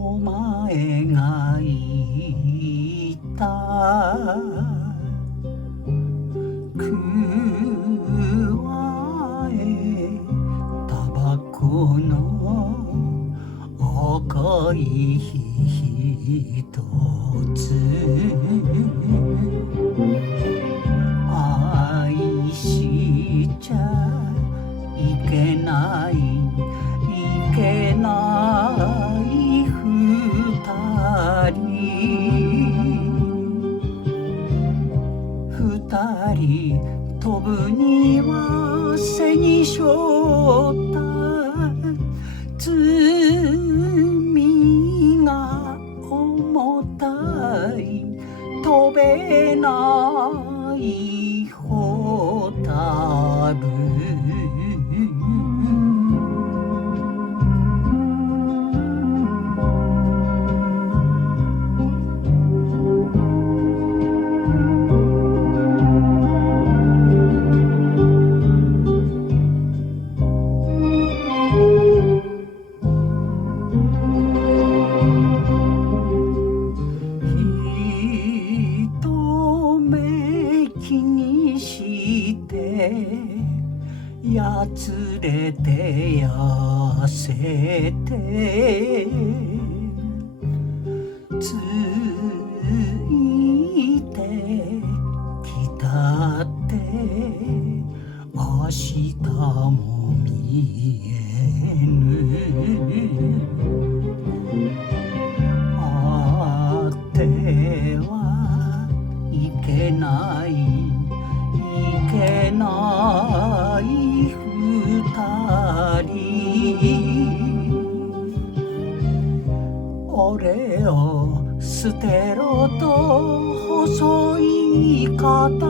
お前が言ったくわえタバコの赤いひとつ愛しちゃいけないいけない二人飛ぶには背にしょった罪が重たい飛べないホタルやつれて痩せてついてきたって明日も見えぬあってはいけないいけない二人俺を捨てろと細い肩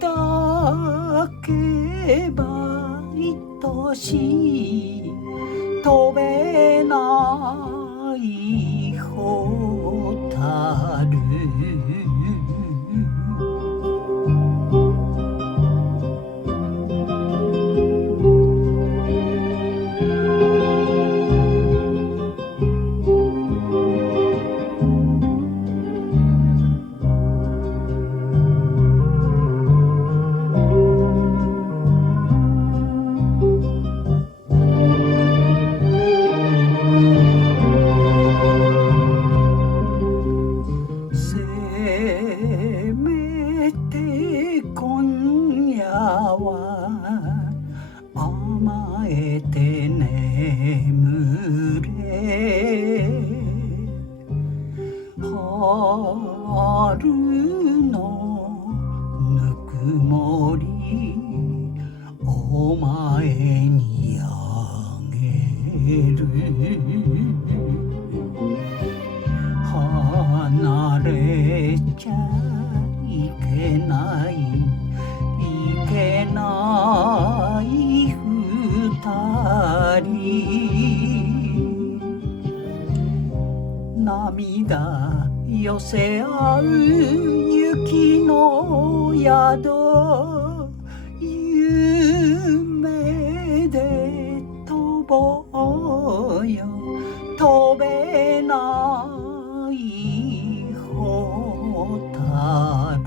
だけば愛しい飛べないホタル甘えて眠れ春のぬくもりお前にあげる離れちゃいけないいけない二人涙寄せ合う雪の宿夢で飛ぼうよ飛べないホタル